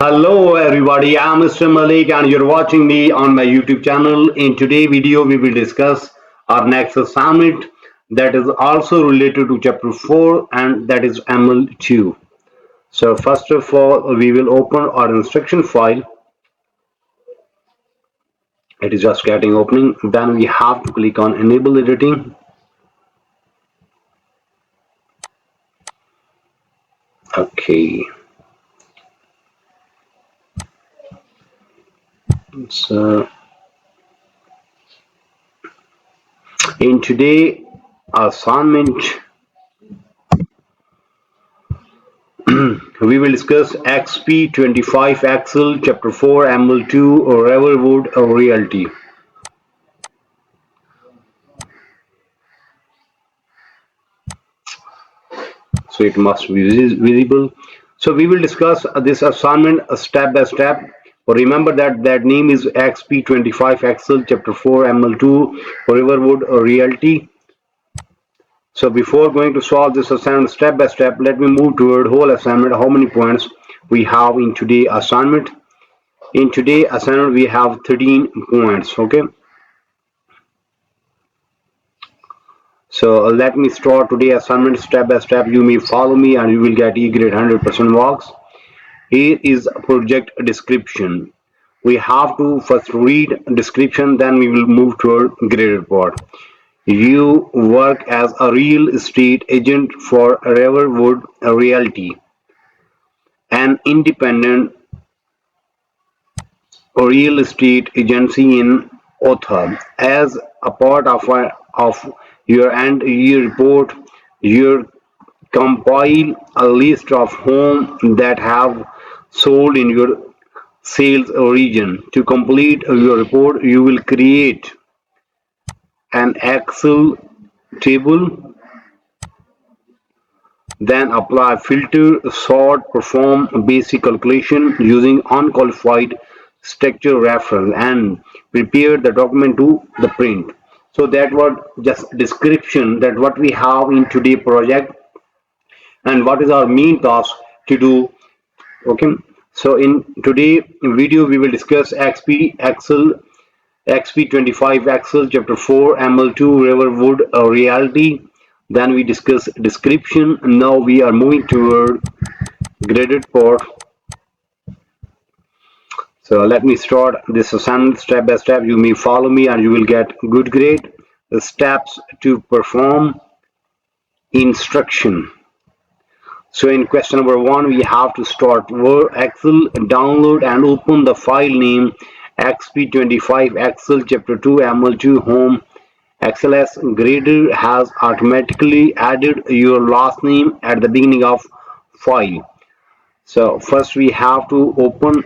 Hello everybody, I'm Mr. Malik and you're watching me on my YouTube channel. In today's video, we will discuss our next assignment that is also related to chapter 4 and that is ML2. So first of all, we will open our instruction file. It is just getting opening. Then we have to click on enable editing. Okay. So in today's assignment, we will discuss Exp25 Axle Chapter 4 ML2 Riverwood Realty. So it must be visible. So we will discuss this assignment step by step. Remember that name is Exp25 Axle Chapter 4 ML2 Riverwood Realty. So before going to solve this assignment step by step, let me move toward whole assignment. How many points we have in today's assignment? In today's assignment, we have 13 points. Okay. So let me start today's assignment step by step. You may follow me and you will get E-grade 100% marks. Here is a project description. We have to first read description, then we will move toward graded part. You work as a real estate agent for Riverwood Realty, an independent real estate agency in Utah. As a part of your end year report, you compile a list of homes that have sold in your sales region. To complete your report, you will create an Excel table, then apply filter, sort, perform basic calculation using unqualified structure reference, and prepare the document to the print. So that was just description that what we have in today project and what is our main task to do. Okay, so in today video we will discuss XP25 Axle Chapter 4 ML2 Riverwood Reality. Then we discuss description. Now we are moving toward graded part. So let me start this assignment step by step. You may follow me and you will get good grade. The steps to perform instruction. So in question number 1, we have to start Word Excel, download and open the file name XP25 Excel Chapter 2 ML2 Home. XLS Grader has automatically added your last name at the beginning of file. So first we have to open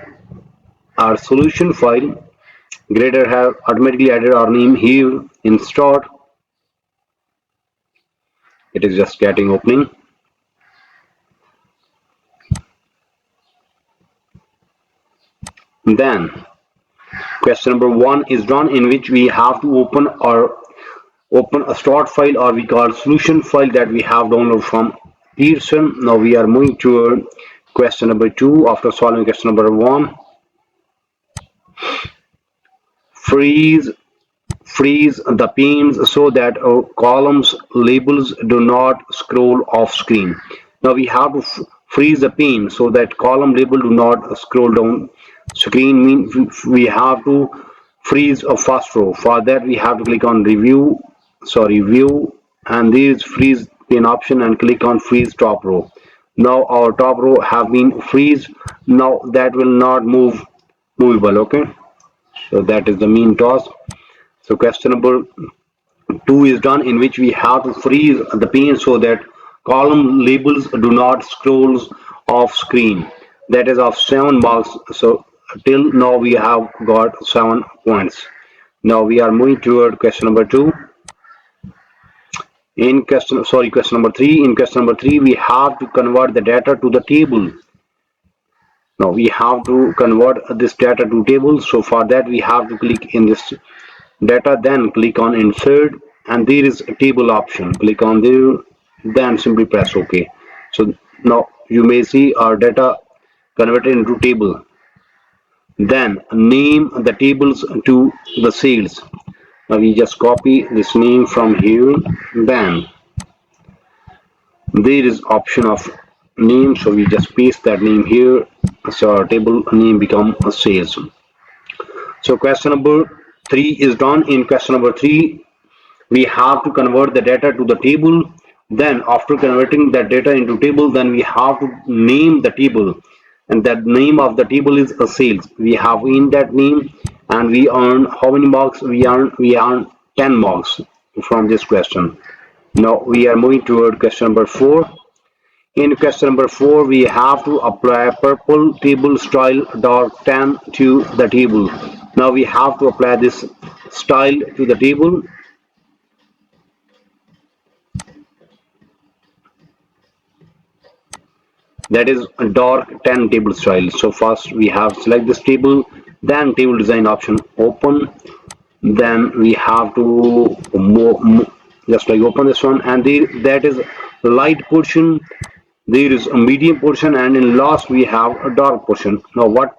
our solution file. Grader has automatically added our name here in start. It is just getting opening. Then question number 1 is done, in which we have to open a start file, or we call solution file, that we have downloaded from Pearson. Now we are moving to question number 2. After solving question number 1, freeze the panes so that columns labels do not scroll off screen. Now we have to freeze the pane so that column label do not scroll down screen. Means we have to freeze a first row. For that we have to click on view, and there is freeze pane option, and click on freeze top row. Now our top row have been freeze. Now that will not movable. Okay, so that is the main task. So question number 2 is done, in which we have to freeze the pane so that column labels do not scroll off screen. That is of 7 marks. So till now we have got 7 points. Now we are moving toward question number 2. Question number 3. In question number 3, we have to convert the data to the table. Now we have to convert this data to table. So for that we have to click in this data, then click on insert, and there is a table option. Click on there, then simply press OK. So now you may see our data convert it into table. Then name the tables to the sales. Now we just copy this name from here. Then there is option of name, so we just paste that name here. So our table name become a sales. So question number 3 is done. In question number 3, we have to convert the data to the table. Then after converting that data into table, then we have to name the table, and that name of the table is a sales. We have in that name, and we earn how many marks? We earn 10 marks from this question. Now we are moving toward question number 4. In question number 4, we have to apply purple table style dark tan to the table. Now we have to apply this style to the table. That is a dark tan table style. So first we have select this table, then table design option open. Then we have to just like open this one, and that is light portion. There is a medium portion, and in last we have a dark portion. Now what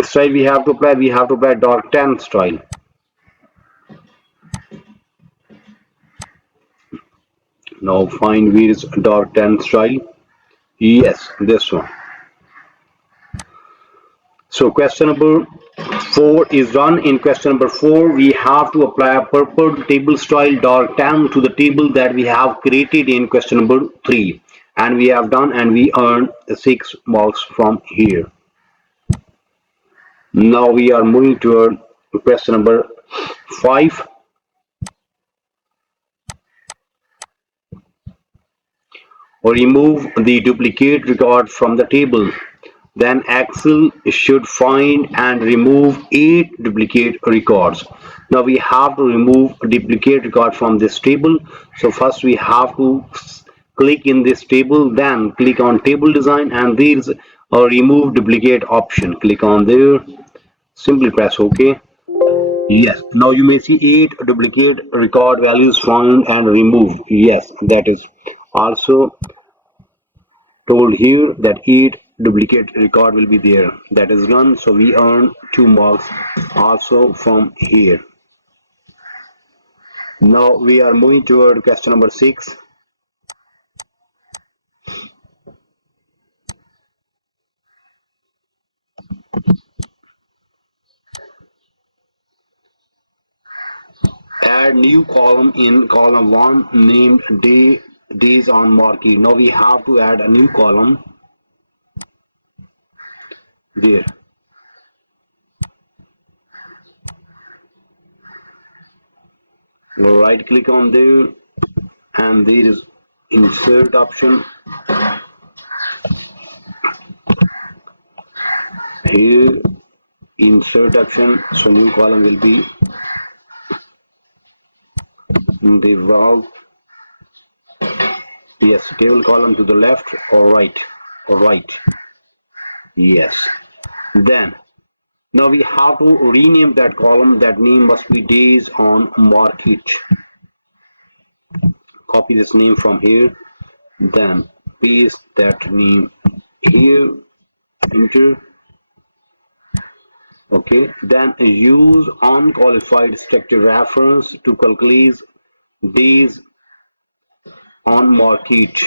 style we have to apply? We have to apply dark tan style. Now find where is dark tan style. Yes, this one. So question number 4 is done. In question number 4, we have to apply a purple table style dark tan to the table that we have created in question number 3, and we have done, and we earn 6 marks from here. Now we are moving toward question number 5. Remove the duplicate record from the table. Then Excel should find and remove 8 duplicate records. Now we have to remove a duplicate record from this table. So first we have to click in this table, then click on table design, and there's a remove duplicate option. Click on there, simply press OK. Yes, now you may see 8 duplicate record values found and removed. Yes, that is also told here that 8 duplicate record will be there. That is done, so we earn 2 marks also from here. Now we are moving toward question number 6. Add new column in column 1 named days on market. Now we have to add a new column there. Right click on there, and there is insert option. Here insert option, so new column will be in the row. Yes, table column to the left or right, yes. Then now we have to rename that column. That name must be days on market. Copy this name from here, then paste that name here, enter. Okay, then use unqualified structure reference to calculate days on market.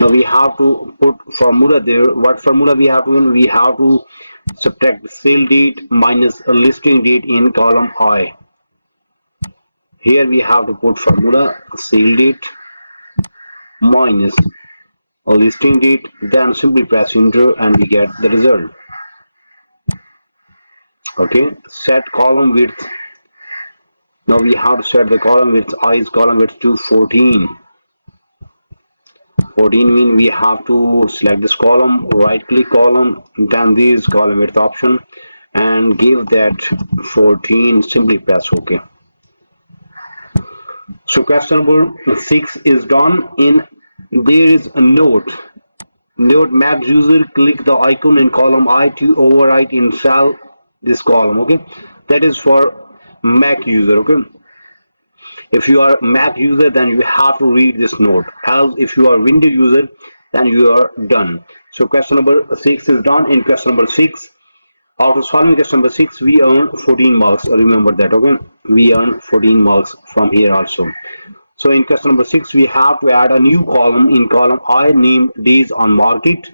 Now we have to put formula there. What formula we have to in? We have to subtract sale date minus a listing date in column I. Here we have to put formula sale date minus a listing date, then simply press enter and we get the result. Okay, set column width. Now we have to set the column width. I is column width to 14. 14 mean we have to select this column, right click column, then this column width option, and give that 14. Simply press OK. So question number 6 is done. In there is a note Mac user, click the icon in column I to overwrite in cell this column. Okay, that is for Mac user. Okay, if you are Mac user, then you have to read this note. Else if you are Windows user, then you are done. So question number 6 is done. In question number 6, after solving question number 6, we earn 14 marks. Remember that, okay? We earn 14 marks from here also. So in question number 6, we have to add a new column in column I named days on market.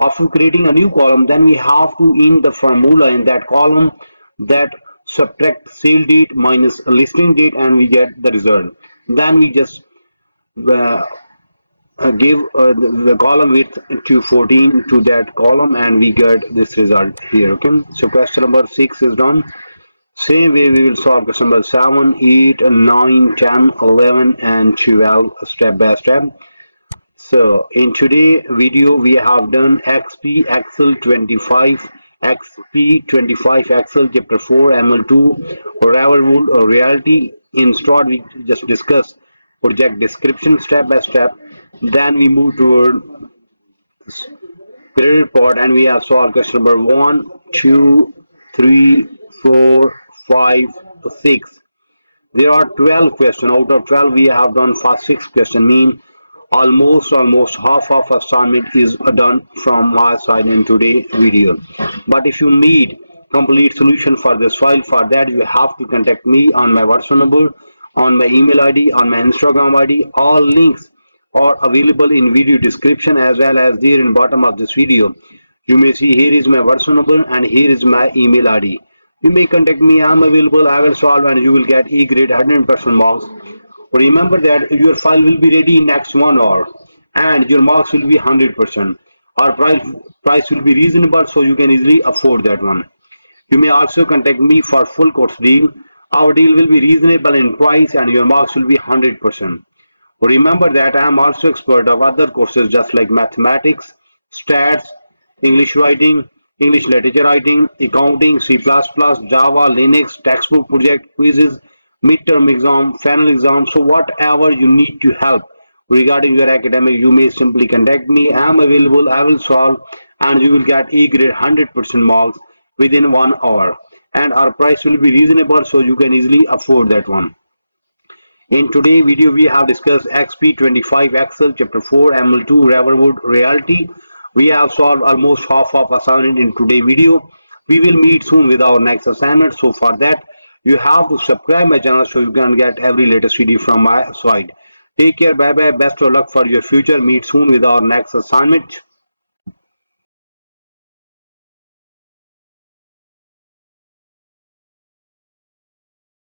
After creating a new column, then we have to in the formula in that column that subtract sale date minus listing date and we get the result. Then we just uh, give the column width to 14 to that column and we get this result here. Okay, so question number 6 is done. Same way we will solve question number 7, 8, 9, 10, 11 and 12 step by step. So in today video we have done XP Excel 25, XP25 Excel chapter 4 ML2 Riverwood Realty. In short, we just discuss project description step by step. Then we move toward credit report and we have solved question number 1, 2, 3, 4, 5, 6. There are 12 questions. Out of 12, we have done first 6 questions. Mean almost half of assignment is done from my side in today's video. But if you need complete solution for this file, for that you have to contact me on my WhatsApp number, on my email ID, on my Instagram ID. All links are available in video description as well as there in bottom of this video. You may see here is my WhatsApp number and here is my email ID. You may contact me. I am available. I will solve and you will get E grade 100% marks. Remember that your file will be ready in next 1 hour and your marks will be 100%. Our price will be reasonable so you can easily afford that one. You may also contact me for full course deal. Our deal will be reasonable in price and your marks will be 100%. Remember that I am also expert of other courses just like mathematics, stats, English writing, English literature writing, accounting, C++, Java, Linux, textbook project, quizzes, midterm exam, final exam. So whatever you need to help regarding your academic, you may simply contact me. I am available. I will solve and you will get E grade 100% marks within 1 hour. And our price will be reasonable so you can easily afford that one. In today's video, we have discussed XP25 Excel Chapter 4 ML2 Riverwood Realty. We have solved almost half of assignment in today's video. We will meet soon with our next assignment. So for that, you have to subscribe my channel so you can get every latest video from my side. Take care. Bye bye. Best of luck for your future. Meet soon with our next assignment.